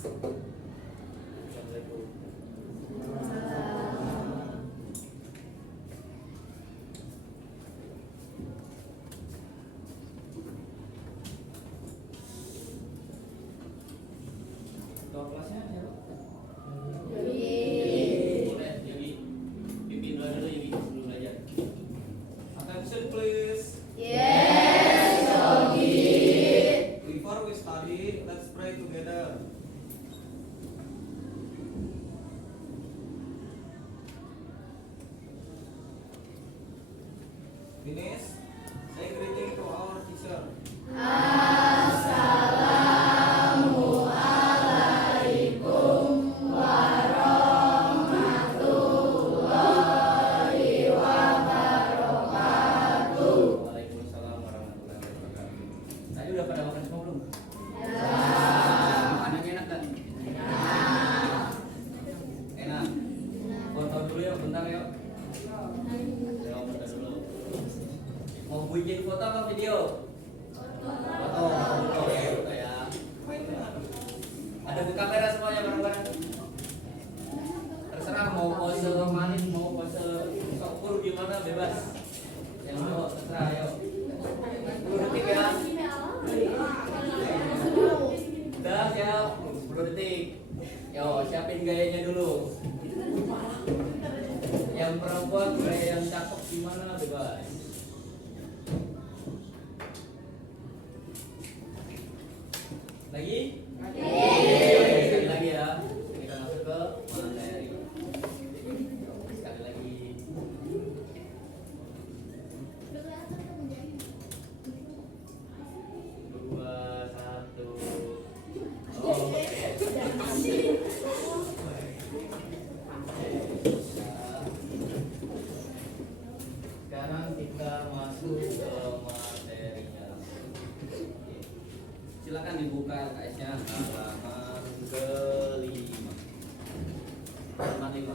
Ketua kelasnya siapa? Boleh, jadi pimpin dulu jadi sebelum belajar. Attention please. Yes, Yogi. Before we study, let's pray together. Finish. Say greeting to our teacher. Assalamualaikum warahmatullahi wabarakatuh. Waalaikumsalam warahmatullahi wabarakatuh. Tadi udah pada makan semua belum? Makanannya enak kan? Enak. Foto dulu ya, bentar ya. Ayo foto dulu. Mau bikin foto apa video? Foto ya, foto ya. Ada buka kamera semuanya bareng-bareng. Terserah mau pose manis, mau pose sokul gimana bebas. Yang mau terserah ayo. 10 detik ya. Udah siap, 10 detik. Yo, siapin gayanya dulu. Yang perempuan gaya yang cakep gimana bebas. Lagi? Sekali lagi ya. Kita masuk ke materi. Sekali lagi. Dua, satu. Oke. Sekarang kita masuk ke materinya. Silakan dibuka LKS-nya halaman ke-5. Halaman 5.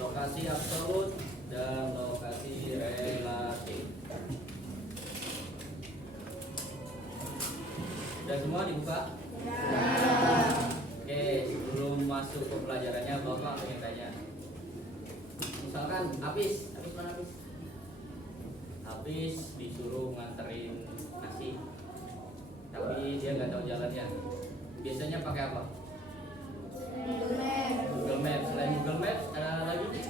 Lokasi absolut dan lokasi relatif. Sudah semua dibuka? Oke, sebelum masuk ke pelajarannya Bapak pengen tanya. Misalkan Apis mana Apis? Apis disuruh nganterin nasi, tapi dia nggak tahu jalannya. Biasanya pakai apa? Google Maps. Selain Google Maps ada lagi?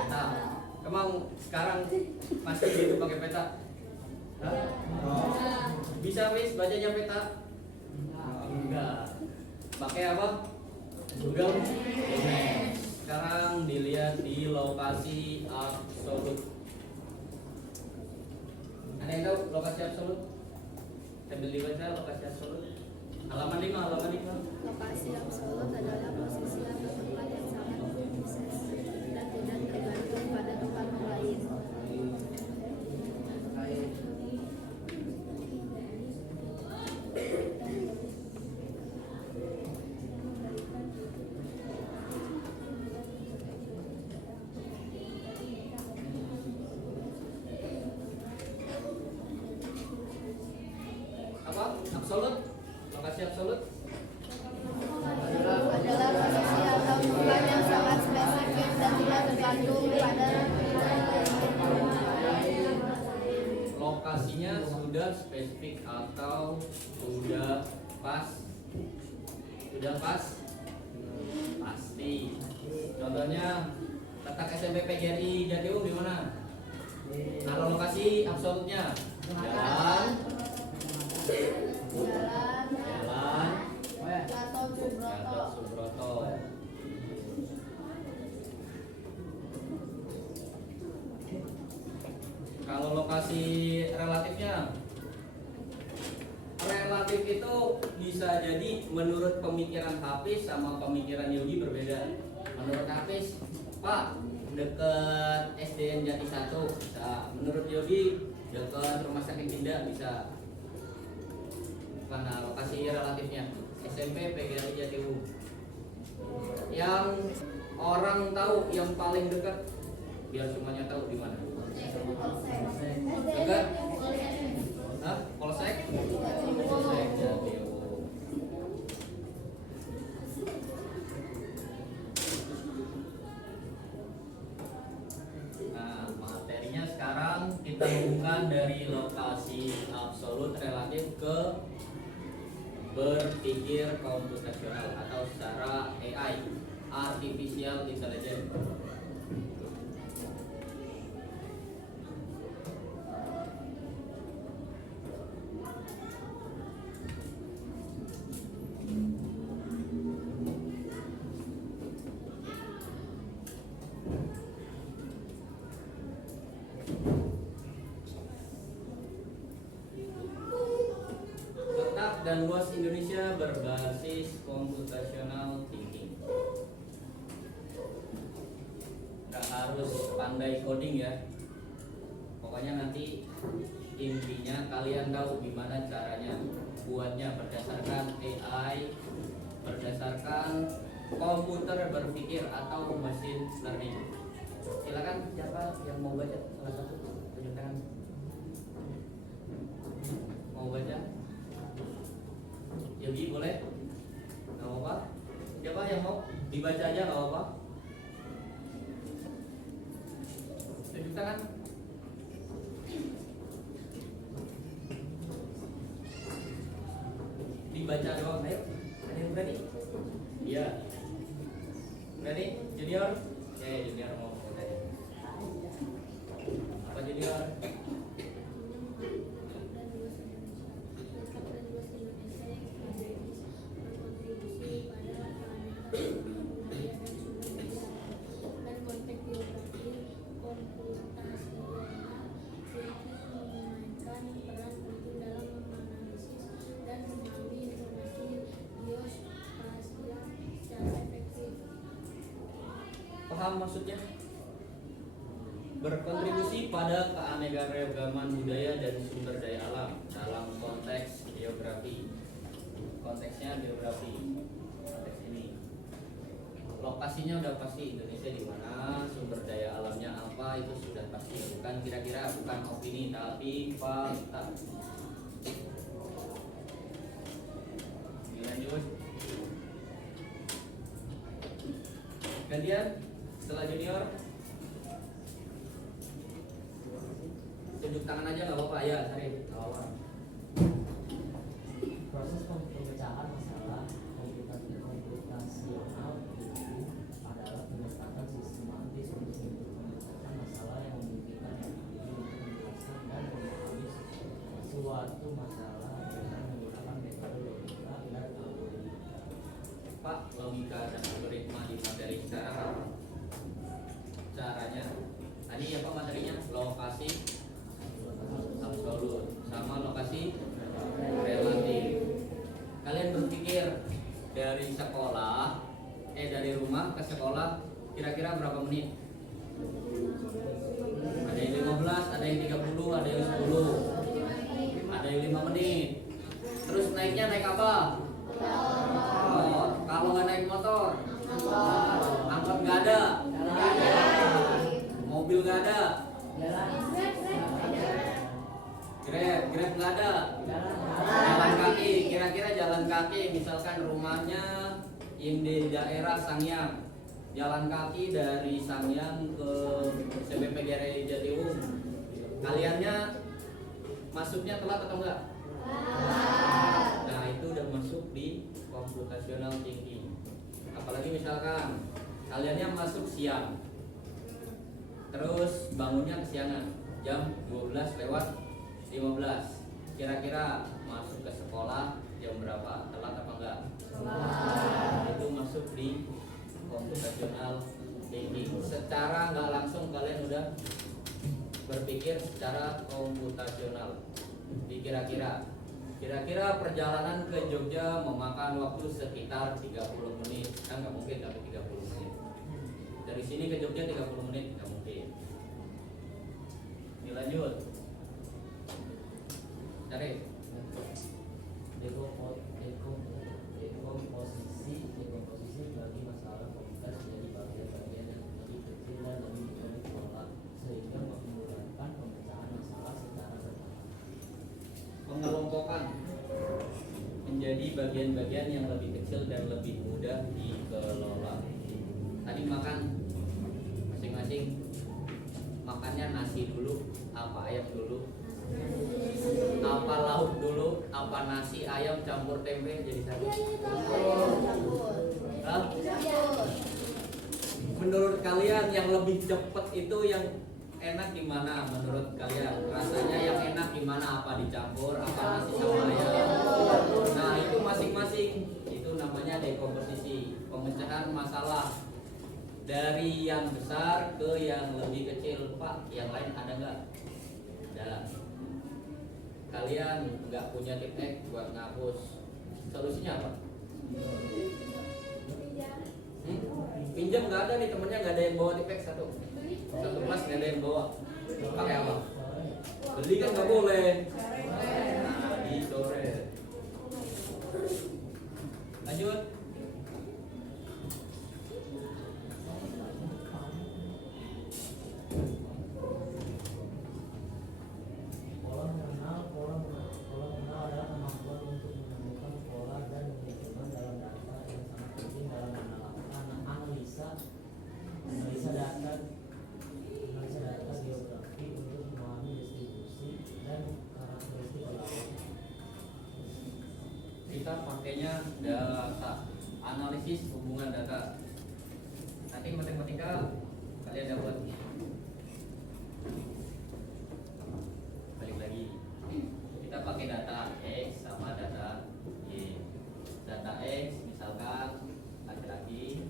Peta. Kamu sekarang masih gitu pakai peta? Hah? Bisa Apis bacanya peta? Enggak. Pakai apa? Google Maps. Sekarang dilihat di lokasi absolut. Ada yang tahu lokasi absolut? Sambil dibaca lokasi absolut. Halaman 5. Lokasi absolut adalah posisi atau tempat yang sangat khusus dan tidak tergantung pada tempat lain. Apa? Absolut? Lokasi absolut? Adalah posisi atau tempat yang sangat spesifik dan tidak tergantung pada Lokasinya sudah spesifik atau sudah pas? Sudah pas? Pasti. Contohnya letak SMP PGRI Jatiung di mana? Kalau lokasi absolutnya jalan Gatot Subroto. Subroto. Kalau lokasi relatifnya, relatif itu bisa jadi menurut pemikiran Hafiz sama pemikiran Yogi berbeda. Menurut Hafiz, Pak, deket SDN Jati 1 bisa. Menurut Yogi, deket Rumah Sakit Dinda bisa. Karena lokasi relatifnya SMP PGRI Jatiung. Yang orang tahu yang paling dekat, biar semuanya tahu di mana. Dekat? Hah? Polsek? Polsek Jatiung. dari lokasi absolut relatif ke berpikir komputasional atau secara AI, artificial intelligence. Letak dan luas Indonesia berbasis computational thinking. Nggak harus pandai coding ya. Pokoknya nanti intinya kalian tahu gimana caranya buatnya berdasarkan AI, berdasarkan komputer berpikir atau machine learning. Silakan siapa yang mau baca salah satu tunjuk tangan. Mau baca? Yogi boleh? Gak apa-apa. Siapa yang mau dibaca aja gak apa-apa. Tunjuk tangan. Dibaca doang, ayo. Ada yang berani? Iya. Berani? Junior? Junior mau baca. Apa junior? Paham maksudnya? Berkontribusi pada keanekaragaman budaya dan sumber daya alam dalam konteks geografi. Konteksnya geografi. Konteks ini. Lokasinya udah pasti Indonesia di mana, sumber daya alamnya apa itu sudah pasti. Bukan kira-kira, bukan opini, tapi fakta. Lanjut. Gantian setelah junior. Tunjuk tangan aja nggak apa-apa ya, Sarif. Nggak apa-apa. Proses pemecahan masalah komputasional itu adalah pendekatan sistematis untuk memecahkan masalah yang memungkinkan individu untuk menjelaskan dan memahami suatu masalah dengan menggunakan metode logika dan algoritma. Pak, logika dan algoritma di materi sekarang apa? Caranya tadi apa materinya? Lokasi absolut sama lokasi relatif. Kalian berpikir dari sekolah dari rumah ke sekolah kira-kira berapa menit? Ada yang 15, ada yang 30, ada yang 10, ada yang 5 menit. Terus naiknya naik apa? Oh, kalau nggak naik motor, angkot nggak ada, mobil nggak ada, Grab nggak ada, jalan kaki. Kira-kira jalan kaki, misalkan rumahnya di daerah Sangyang, jalan kaki dari Sangyang ke CBP Jatiwung, kaliannya masuknya telat atau enggak? Nah itu udah masuk di computational thinking. Apalagi misalkan kaliannya masuk siang, terus bangunnya kesiangan jam 12:15, kira-kira masuk ke sekolah jam berapa? Telat apa enggak? Itu masuk di computational thinking. Secara nggak langsung kalian udah berpikir secara komputasional. Kira-kira perjalanan ke Jogja memakan waktu sekitar 30 menit. Kan nggak mungkin tapi 30 menit. Dari sini ke Jogja 30 menit nggak mungkin. Dilanjut. Cari. Dekomposisi bagi masalah komunitas menjadi bagian-bagian yang lebih kecil dan lebih mudah dikelola sehingga memudahkan pemecahan masalah secara bertahap. Pengelompokan menjadi bagian-bagian yang lebih kecil dan lebih mudah dikelola. Tadi makan masing-masing makannya nasi dulu, apa ayam dulu? Apa lauk dulu? Apa nasi ayam campur tempe jadi satu? Campur. Hah? Campur. Menurut kalian yang lebih cepet itu yang enak gimana? Menurut kalian rasanya yang enak gimana? Apa dicampur? Apa nasi sama ayam? Nah itu masing-masing. Itu namanya dekomposisi, pemecahan masalah dari yang besar ke yang lebih kecil. Pak, yang lain ada nggak? Ada. Kalian nggak punya titik buat ngapus, solusinya apa? Pinjam nggak ada nih, temennya nggak ada yang bawa tipek satu kelas nggak ada yang bawa. Pakai apa? Beli kan nggak boleh. Nah, dicoret. Lanjut. Pola mengenal adalah kemampuan untuk menemukan pola dan menghitung dalam data yang sangat penting dalam analisa data geografi untuk memahami distribusi dan karakteristik laut. Kita pakainya data, analisis hubungan data. Nanti matematika kalian dapat. Balik lagi, kita pakai data X sama data Y. Data X misalkan laki-laki,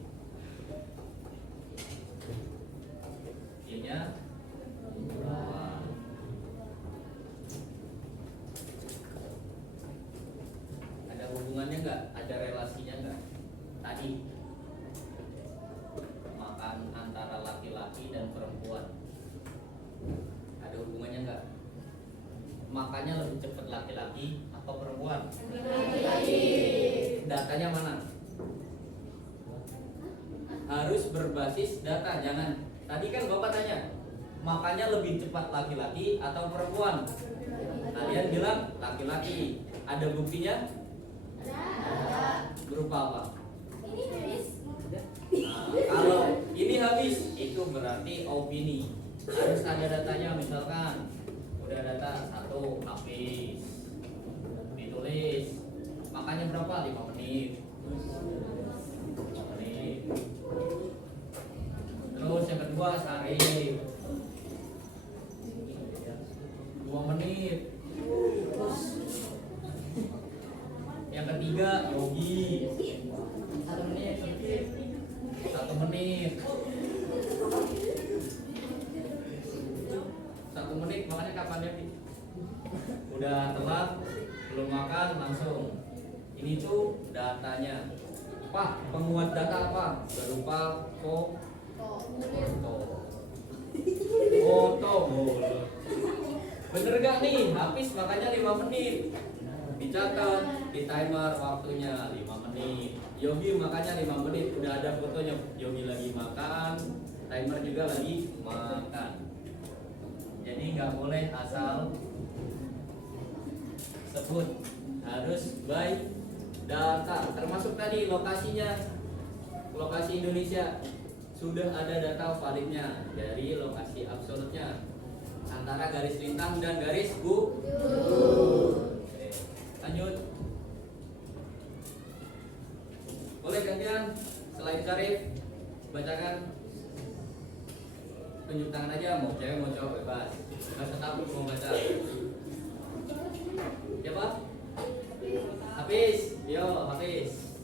Y-nya perempuan. Ada hubungannya nggak? Ada relasinya nggak? Tadi makan antara laki-laki dan perempuan, ada hubungannya nggak? Makannya lebih cepat laki-laki atau perempuan? Laki-laki. Datanya mana? Harus berbasis data, jangan. Tadi kan Bapak tanya, makannya lebih cepat laki-laki atau perempuan? Kalian bilang laki-laki. Ada buktinya? Berupa apa? Nah, kalau ini habis, itu berarti opini. Harus ada datanya, misalkan udah data 1 habis, ditulis makannya berapa? 5 menit. 5 menit. Terus yang kedua Sarif 2 menit. Yang ketiga Yogi 1 menit. 1 menit. 1 menit makanya kapan ya? Udah telat, belum makan langsung. Ini tuh datanya. Pak, penguat data apa? Berupa foto. Bener gak nih? Habis makanya 5 menit. Dicatat di timer waktunya 5 menit. Yogi makanya 5 menit. Udah ada fotonya. Yogi lagi makan, timer juga lagi makan. Jadi nggak boleh asal sebut, harus by data. Termasuk tadi lokasinya, lokasi Indonesia sudah ada data validnya dari lokasi absolutnya antara garis lintang dan garis Oke, lanjut. Boleh gantian selain Syarif bacakan. Tunjuk tangan aja, mau cewek mau cowok bebas. Gak usah takut mau baca. Siapa? Hafiz. Yo, Hafiz.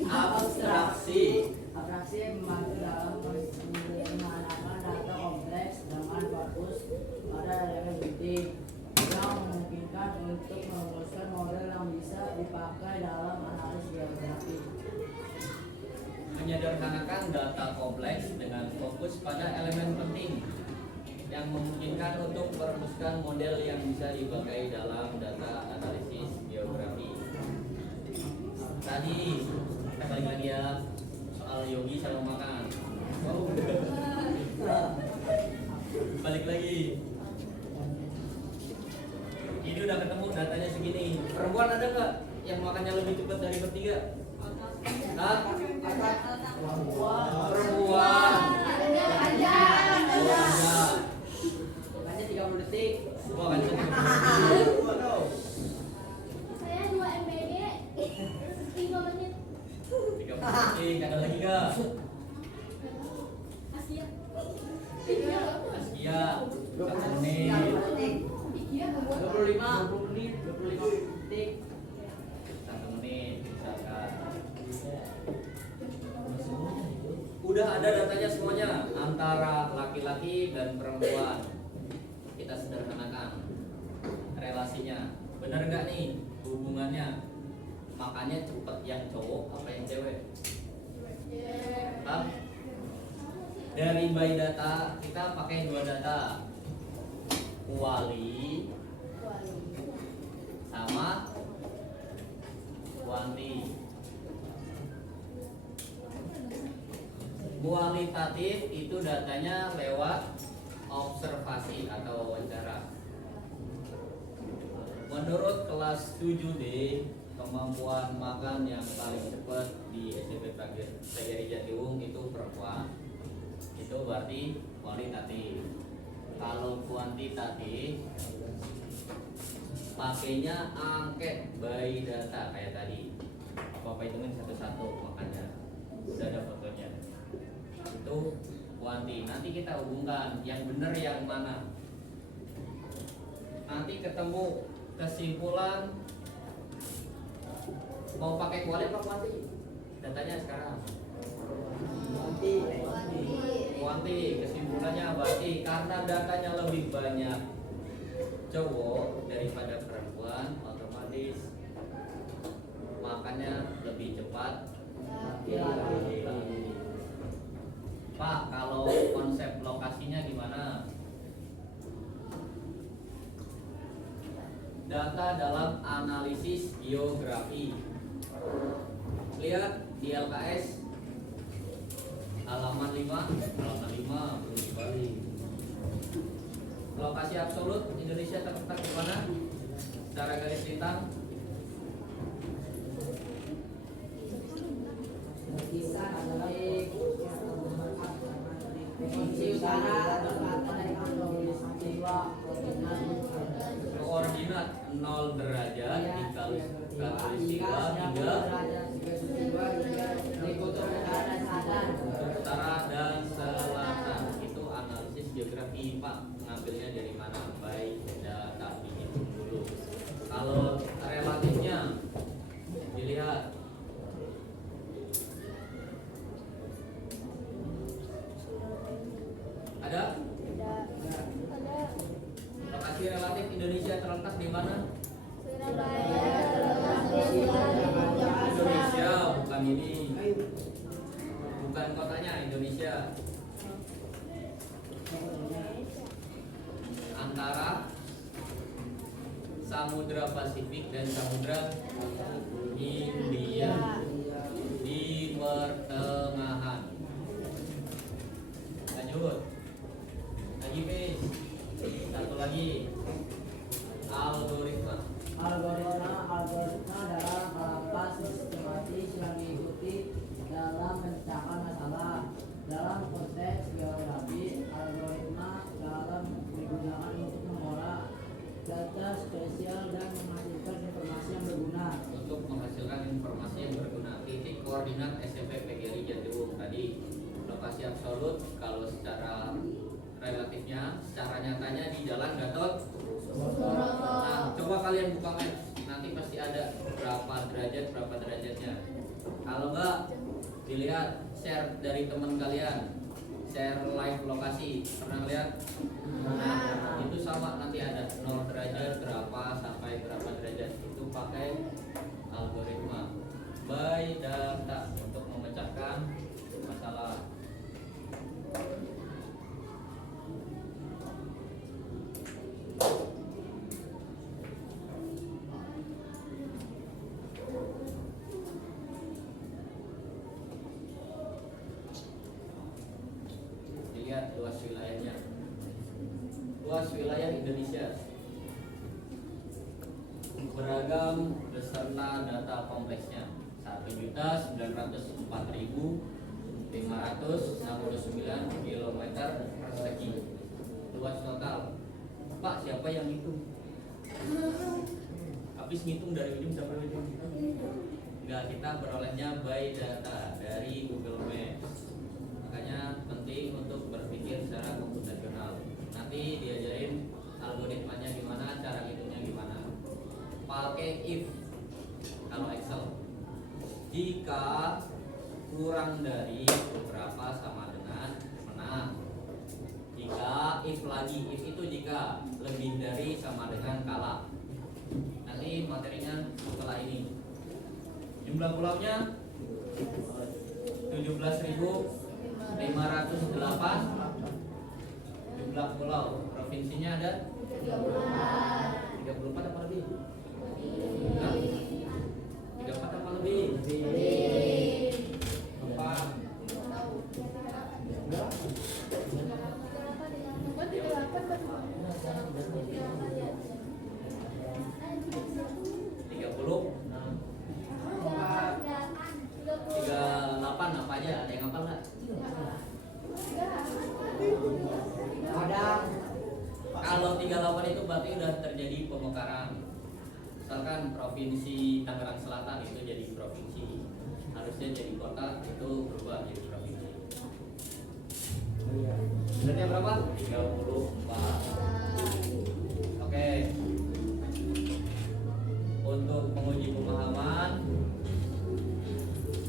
Abstraksi. Abstraksi membantu dalam menganalisa data kompleks dengan fokus pada elemen inti yang memungkinkan untuk merumuskan model yang bisa dipakai dalam analisis geografi. Menyederhanakan data kompleks dengan fokus pada elemen penting yang memungkinkan untuk merumuskan model yang bisa dipakai dalam data analisis geografi. Tadi kita balik lagi ya soal Yogi sama makan. Balik lagi. Ini udah ketemu datanya segini. Perempuan ada nggak yang makannya lebih cepat dari bertiga? Hah? Perempuan. 20 menit, 25 detik. 1 menit misalkan. Udah ada datanya semuanya antara laki-laki dan perempuan. Kita sederhanakan relasinya. Bener nggak nih hubungannya? Makanya cepet yang cowok apa yang cewek? Hah? Dari by data kita pakai 2 data, wali sama wanti. Kualitatif itu datanya lewat observasi atau wawancara. Menurut kelas 7D, kemampuan makan yang paling cepat di SMP PGRI Jatiwung itu perempuan. Itu berarti kualitatif. Kalau kuantitatif, pakainya angket by data kayak tadi. Apa hitungin satu-satu, makanya udah ada fotonya. Itu kuanti. Nanti kita hubungkan yang benar yang mana. Nanti ketemu kesimpulan mau pakai kuali apa kuanti? Datanya sekarang. Kuanti. Kesimpulannya berarti karena datanya lebih banyak cowok daripada perempuan, otomatis makanya lebih cepat. Pak, kalau konsep lokasinya gimana? Data dalam analisis geografi. Lihat di LKS halaman 5 belum dibalik. Lokasi absolut Indonesia terletak di mana? Secara garis lintang. Kisah adalah kunci utara terletak dari khatulistiwa Koordinat 0 derajat dikali khatulistiwa hingga kutub utara dan selatan. Itu analisis geografi, Pak. Ngambilnya dari mana? Baik data ini dulu. Kalau relatifnya dilihat ada lokasi relatif Indonesia terletak di mana? Indonesia, bukan ini, bukan kotanya Indonesia. Antara Samudra Pasifik dan Samudra Hindia di pertengahan. Lanjut. Lagi bis. Satu lagi. Algoritma. Algoritma adalah tahapan sistematis yang diikuti dalam memecahkan masalah. Dalam konteks geografi, algoritma dalam digunakan untuk mengolah data spesial dan menghasilkan informasi yang berguna. Untuk menghasilkan informasi yang berguna. Titik koordinat SMP PGRI Jatiwung tadi. Lokasi absolut kalau secara relatifnya, secara nyatanya di Jalan Gatot. Nah, coba kalian buka maps, nanti pasti ada berapa derajatnya. Kalau enggak, dilihat share dari teman kalian, share live lokasi, pernah lihat? Itu sama, nanti ada 0 derajat berapa sampai berapa derajat. Itu pakai algoritma by data untuk memecahkan masalah. Dilihat luas wilayahnya. Luas wilayah Indonesia beragam beserta data kompleksnya. 1.904.569 km persegi. Luas total. Pak, siapa yang ngitung? Habis ngitung dari ujung sampai ujung. Enggak, kita berolehnya by data dari Google Maps. Makanya penting untuk berpikir secara komputasional. Nanti diajarin algoritmanya gimana, cara hitungnya gimana. kurang dari beberapa sama dengan menang. Jika if lagi, if itu jika lebih dari sama dengan kalah. Nanti materinya setelah ini. Jumlah pulaunya 17.508. Jumlah pulau provinsinya ada 34 apa lebih? 34 apa lebih? Empat. Tiga puluh. 38 apa aja? Ada yang hafal nggak? Kalau 38 itu berarti udah terjadi pemekaran. Misalkan provinsi Tangerang Selatan itu jadi provinsi, harusnya jadi kota, itu berubah jadi provinsi. Benernya berapa? 34. Oke. Untuk menguji pemahaman,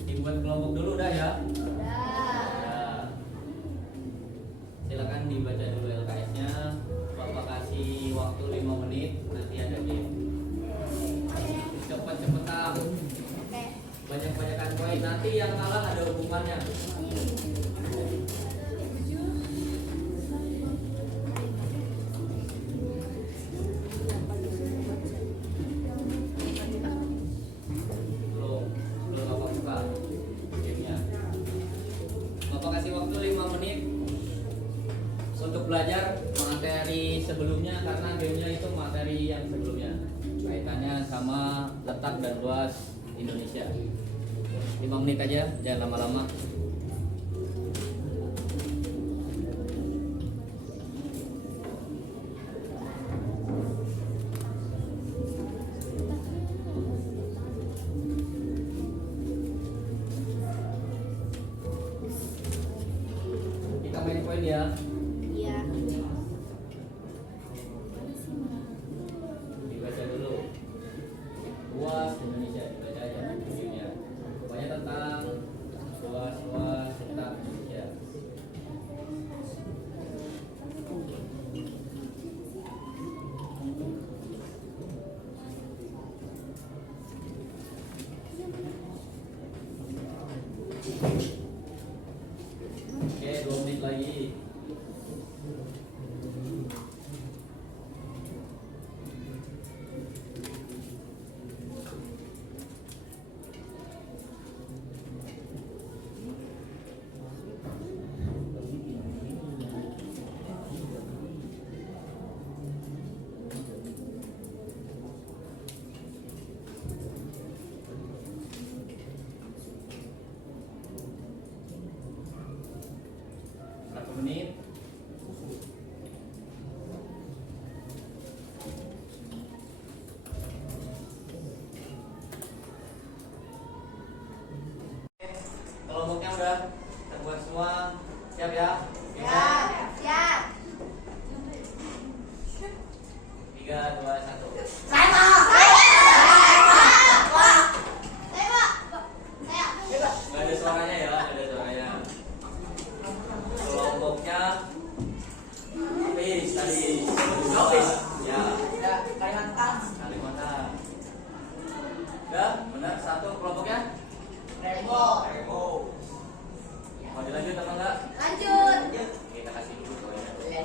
dibuat kelompok dulu dah ya. Ya. Silakan dibaca dulu LKS-nya. Bapak kasih waktu 5 menit, nanti ada game. Cepet-cepetan. Banyak-banyakan poin. Nanti yang kalah ada hukumannya. Belum Bapak buka gamenya. Bapak kasih waktu 5 menit untuk belajar materi sebelumnya, karena gamenya itu materi yang sebelumnya kaitannya sama letak dan luas Indonesia. 5 menit aja, jangan lama-lama. Kita main poin ya. Iya. Dibaca dulu. Luas Indonesia, dibaca aja videonya. Pokoknya tentang luas tentang Indonesia. Oke, 2 menit lagi. Satu menit. Kelompoknya udah terbuat semua, siap ya? Siap. 3, 2, 1. Nggak ada suaranya ya, nggak ada suaranya. Kelompoknya habis tadi. Ya, Kalimantan. Udah, benar. Satu kelompoknya Remo. Mau dilanjut apa enggak? Lanjut. Kita kasih dulu poinnya.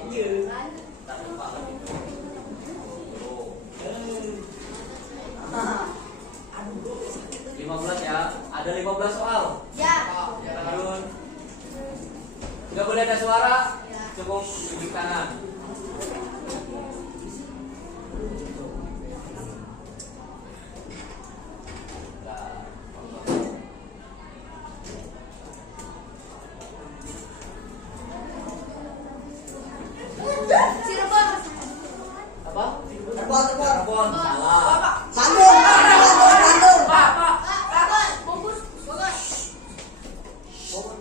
Tak lupa lagi. Tuh. 15 ya. Ada 15 soal. Ya. Lanjut. Nggak boleh ada suara. Cukup tunjuk tangan. Cirebon. Apa? Cirebon. Salah. Bandung. Bogor.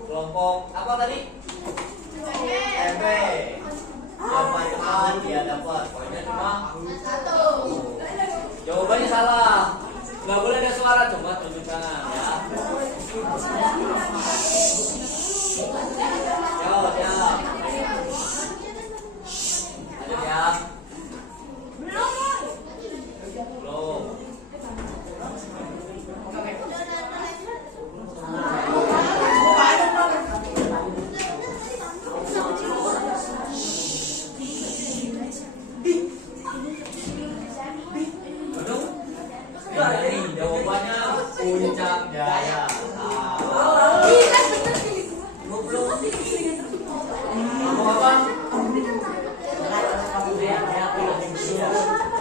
Kelompok apa tadi? TB. Siapa cepat dia dapat. Poinnya cuma 1. jawabannya salah. Nggak boleh ada suara. Coba tunjuk tangan ya. Jawabannya puncak jaya. Ngomong apa?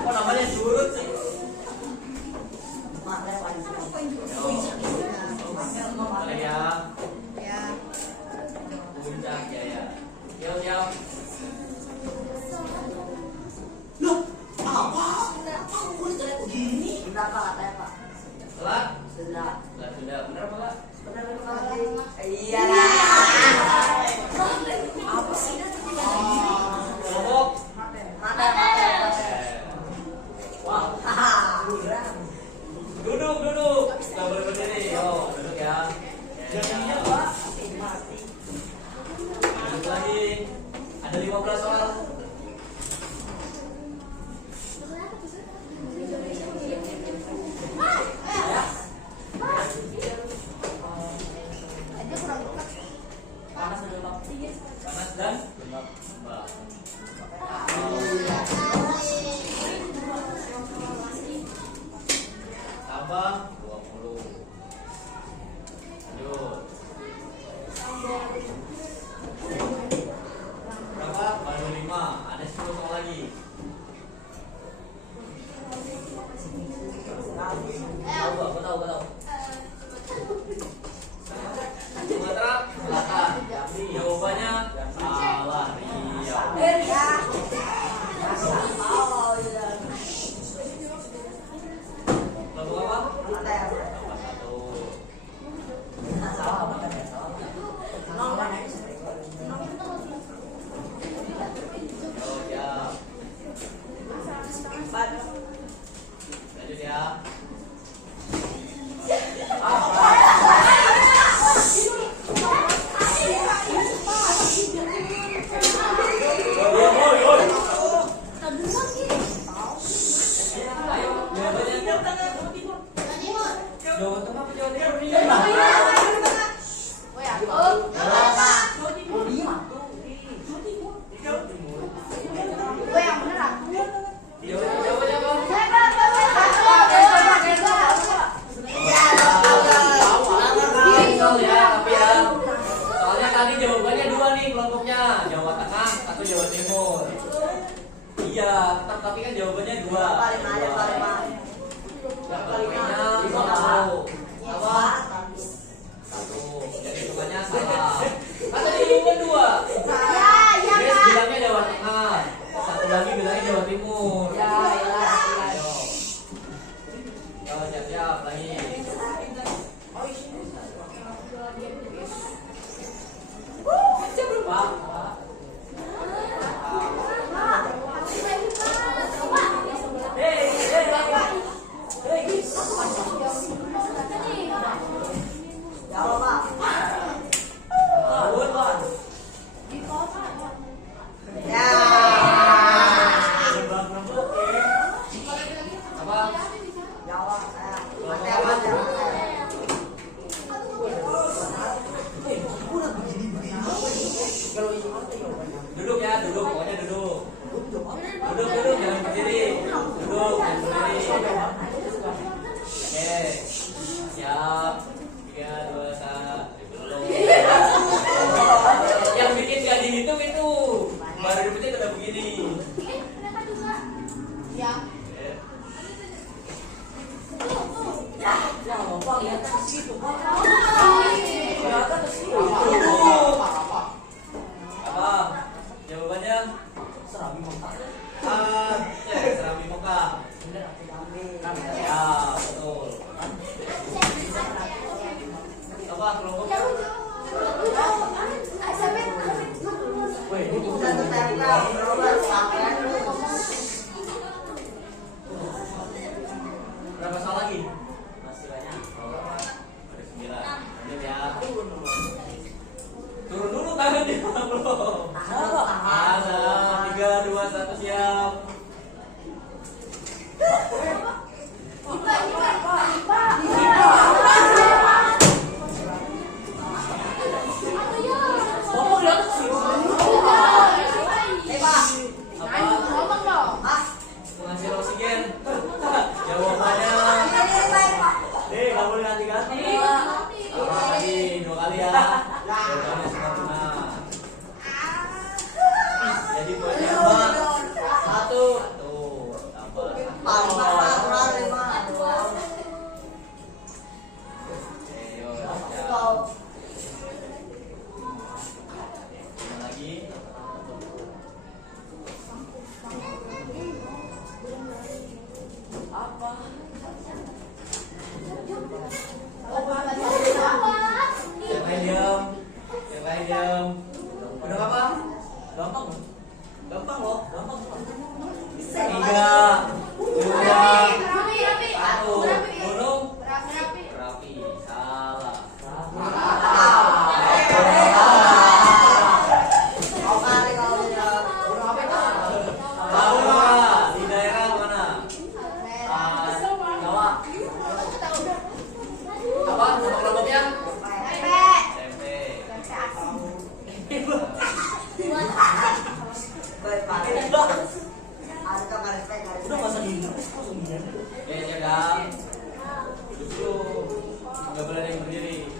Kok namanya surut sih? Boleh ya? Puncak jaya. Yuk. Berapa katanya Pak? Telat? Sudah. Sudah. Bener apa enggak? Benar Pak. Iya lah. Apa sih? Kelompok. Mata. Wah. Duduk. Kita boleh berdiri. Yo, duduk ya. Jadinya Pak. Duduk lagi. Ada 15 orang. Panas dan lembab. Tambah 20. Lanjut. Berapa? Baru 5. Ada 10 soal lagi. Tahu. Sumatera Selatan. Jawabannya salah. Iya. Lalu apa? Apa satu? Oh ya. Lanjut ya. Jawa Tengah apa Jawa Timur nih? Jawabannya apa? Soalnya tadi jawabannya 2 nih kelompoknya, Jawa Tengah atau Jawa Timur. Iya, tapi kan jawabannya 2. Satu. Jadi hitungannya salah. Kan tadi jawaban 2. Grace bilangnya Jawa Tengah. Satu lagi bilangnya Jawa Timur. Ayo. Yo, siap-siap lagi. Pak. Jawab Pak. Ya. Apa? Jawab saya. Duduk ya, pokoknya duduk. Duduk, jangan berdiri. Duduk, jangan berdiri. Oke, siap. 3, 2, 1. Belum. Yang bikin gak dihitung itu. Baru depannya udah begini. Apa? Jawabannya? Serabi Mekah. Serabi Mekah. Ya, betul. Apa kelompok? Berapa soal lagi? Masih banyak. Ada 9. diam. Apa? Penghasil oksigen. Jawabannya. Nggak boleh ganti-ganti. Lagi 2 kali ya. Jawabannya sudah benar. Jadi poinnya apa? 1. Tuh, tambah 1. Ayo, lagi. Yang lain diam. Yang lain diam. Udah apa? Gampang loh. Gampang loh. Gampang. 3, 2, 1. Gunung. Berapi. Salah. Tahu nggak di daerah mana? Jawa. Apa? Nama kelompoknya? Tempe. Udah masa gini. Oke, jaga. Duduk dulu. Nggak boleh ada yang berdiri.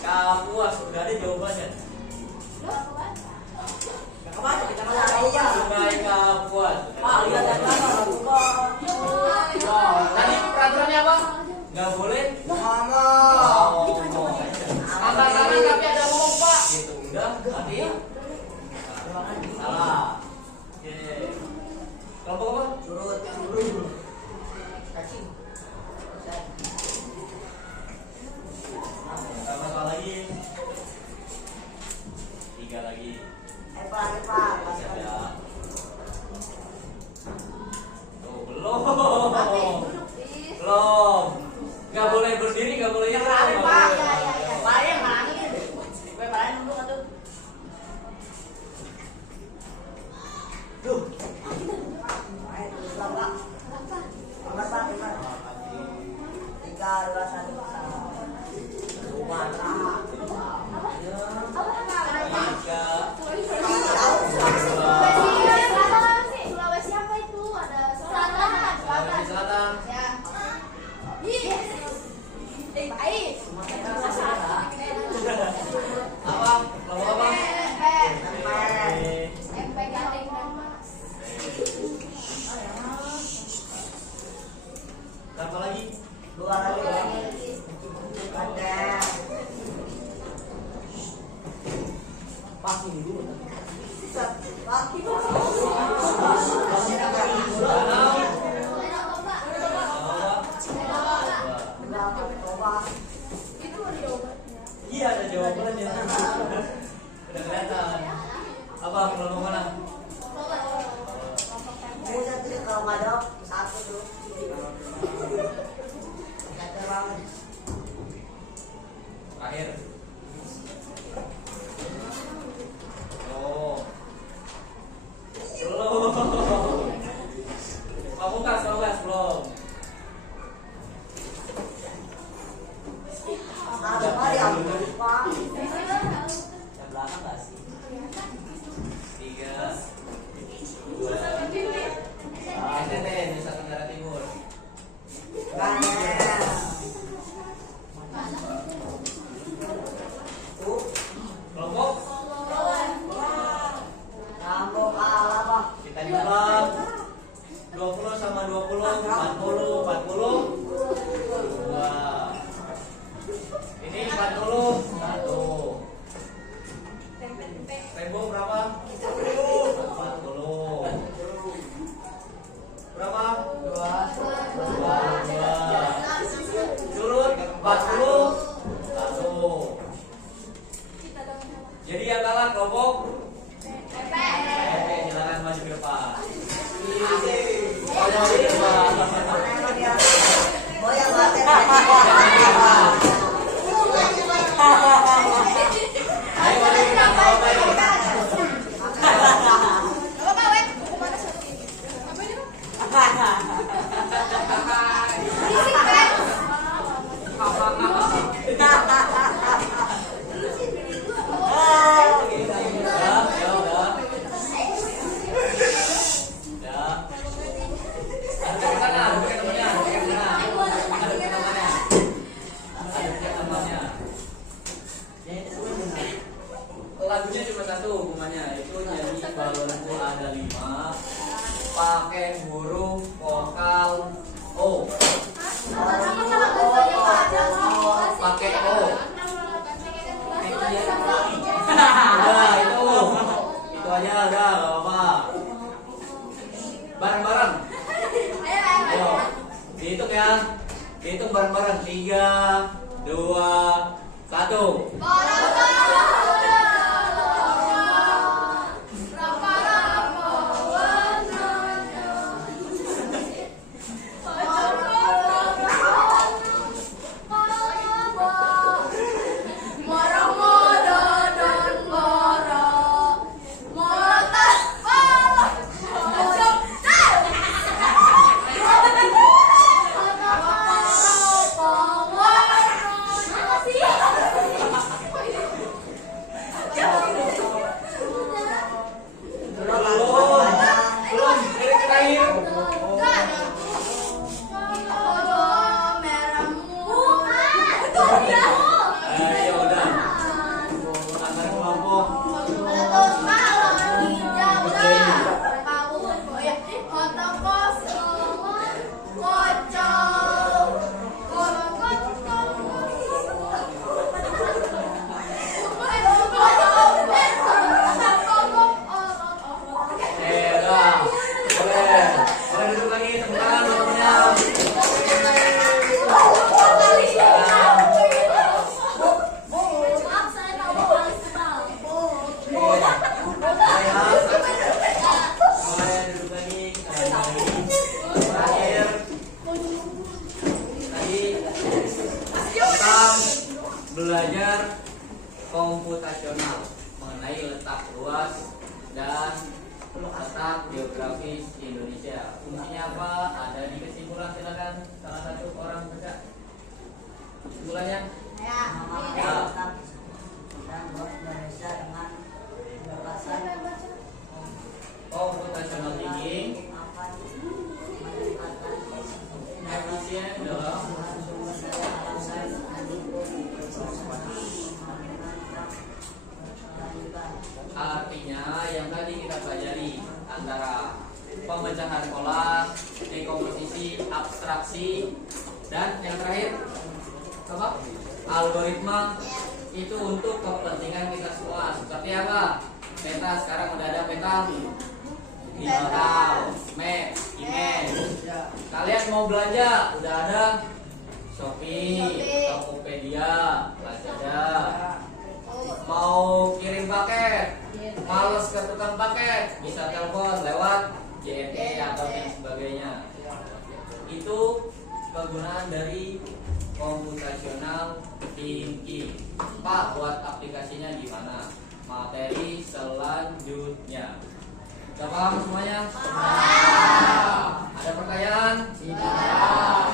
Kapuas, udah ada jawabannya. Sungai Kapuas. Tadi peraturannya apa? Nggak boleh ngomong. Angkat tangan tapi ada ngomong Pak. Gitu, udah. Tadi salah. Oke. Kelompok apa? Surut. Tambah lagi. 3 lagi. Pak. Ada. Tuh, belum. Belum. Nggak boleh berdiri, nggak boleh Yang jalan, lain, nggak Pak. boleh. Pak, yang mana nih? Gue balain dulu kan tuh. Duh. Sulawesi apa itu? Ada selatan. Sulawesi Selatan. Ya. Baik. Apa? Kelompok apa? MP Garing dan Mas. Berapa lagi? 2 lagi. Ada. Pasti dulu. Iya, ada jawabannya. Udah kelihatan. Apa kelompok mana? Udah tuh kalau nggak ada 1 tuh. Kata banget. Terakhir. Oh. Belum. Pamungkas belum. Ada apa ya? Pak. Yang belakang nggak sih? 3, Jadi yang kalah kelompok Oke, silakan maju ke depan. Oh yang mati. Ayo maju ke depan. Lagunya cuma satu hukumannya, itu nyanyi balonku ada 5 pakai huruf vokal O. Pakai O. Udah itu aja udah gak apa-apa. Bareng-bareng. Ayo, dihitung ya. Dihitung bareng-bareng. 3, 2, 1. Belajar komputasional mengenai letak luas dan letak geografis Indonesia. Fungsinya apa? Ada di kesimpulan, silakan salah satu orang baca kesimpulannya. Ya. Dan buat Indonesia dengan gagasan Computational thinking efisien dalam artinya yang tadi kita pelajari antara pemecahan pola, dekomposisi, abstraksi, dan yang terakhir apa? Algoritma itu untuk kepentingan kita semua. Seperti apa? Peta, sekarang udah ada peta digital, map, image. Kalian mau belanja udah ada Shopee, Tokopedia, Lazada. Mau kirim paket, males ke tukang paket, bisa telepon lewat JNE atau yang sebagainya. Itu kegunaan dari computational thinking. Pak, buat aplikasinya gimana? Materi selanjutnya. Udah paham semuanya? Ada pertanyaan? Tidak.